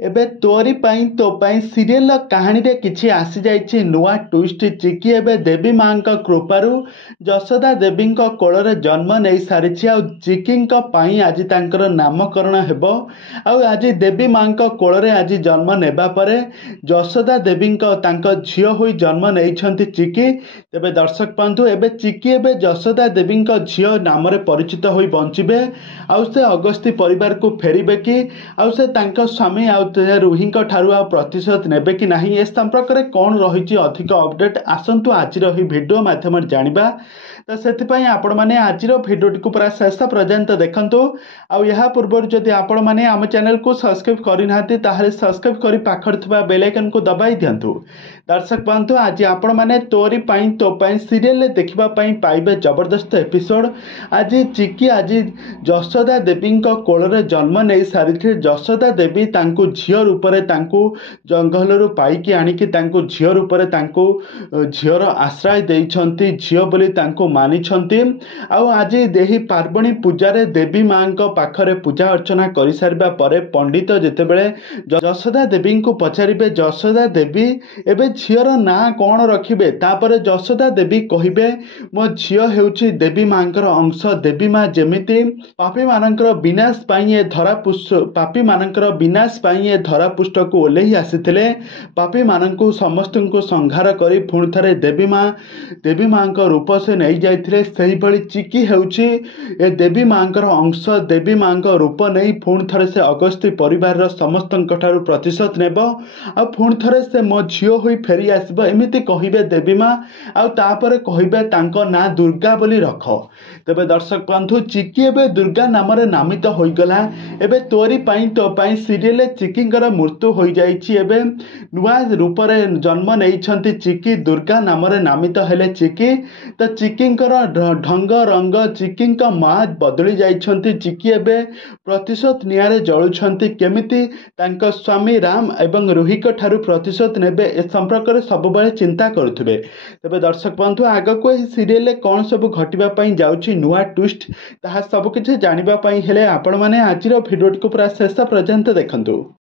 एबे तोरी पाई तो पाई सीरियल कहानी रे किछि आसी जाइछि नुआ ट्विस्ट। चिकी एबे देवी माँ कृपारू जशोदा देवी कोल रे जन्म नहीं सारी। आ चिकी पाई आज तांकर नामकरण हेबो। आज देवी माँ कोल रे आज जन्म नेबा परे जशोदा देवी तांको झियो होई जन्म नहीं चिकी। तेबे दर्शक बंधु एबे चिकी एबे जशोदा देवी झियो नाम रे परिचित होई बंचिबे। आउ से अगस्ती परिवार को फेरिबे कि आउ से तांको स्वामी आउ रुही ठारू आ प्रतिशोध नेबे कि नहीं ए संपर्क में कौन रही अधिक अपडेट आसतु आज भिडियो माध्यम जानिबा। तो से आपण मैंने आज भिडियोटी को पूरा शेष पर्यंत देखंतु। आ पूर्व जदि आपण मैंने आम चैनल को सब्सक्राइब करना ताहले सब्सक्राइब कर पाखर थिबा बेल आइकन को दबाई दियंतु। दर्शक बंधु आज आपण मैंने तोरी पाई तो पाई सीरियल देखिबा पाई पाइबे जबरदस्त एपिसोड। आज चिकी आज जशोदा देवी कोल रे जन्म नहीं सारी। जशोदा देवी तांको झियो रूप रे तांको जंगल रु पाइकी आनिकी तांको झियो रूप रे तांको झियोर आश्रय देइछंती। झियो बोली तांको मानिछंती। आज देही पार्वणी पूजा रे देवी माँ पाखरे पूजा अर्चना कर सारिबा परे पंडित जेतेबेले जशोदा देवी को पचारिबे जशोदा देवी एबे झियोर ना कौन रखिबे। तापरे जशोदा देवी कहिबे मो झियो हेउची देवी माँकर अंश। देवी माँ जेमिति पापी मानकर विनाश पाई ए धरा पुष्ट पापी मानकर विनाश पाई ए धरा पुष्ट को ओल्लेही आसीथिले। पापी माननकु समस्त को संहार करी पुणी थरे देवी माँ रूप से नहीं जाइथिले। सेही भली चिकी हेउची ए देवी माँकर अंश। देवी माँ रूप नहीं पुणी थरे से अगस्ती परिवार रो समस्त ठारू प्रतिशोध नेब। आ पुणी थरे से मो झियो होई फेरी आसब एमिति कहिबे देवी माँ। आ तापरे कहिबे तांको ना दुर्गा बोली रख। तेबे दर्शक बंधु चिकी एबे दुर्गा नाम रे नामित होई गला। एबे तोरी पाई तो पाई सीरियल चिकींकर मृत्यु हो जाइछि। एबे नुआ रूप रे जन्म नहीं चिकी दुर्गा नाम रे नामित हेले चिकी। तो चिकींकर ढंग रंग चिकी माँ बदली जाइछंती। चिकी एबे प्रतिशोध नियारे जळुछंती केमिति तांको स्वामी राम एवं रुही ठारू प्रतिशोध नेबे ए संपर्क में सबुबले चिंता करुथिबे। तेबे दर्शक बंधु आगको एही सीरियल कौन सब घटिबा पई जाउछि नुआ ट्विस्ट ताहा सब किछि जानिबा पई हेले आपण माने आजिर भिडियोटी को पूरा शेष पर्यंत देखंतु।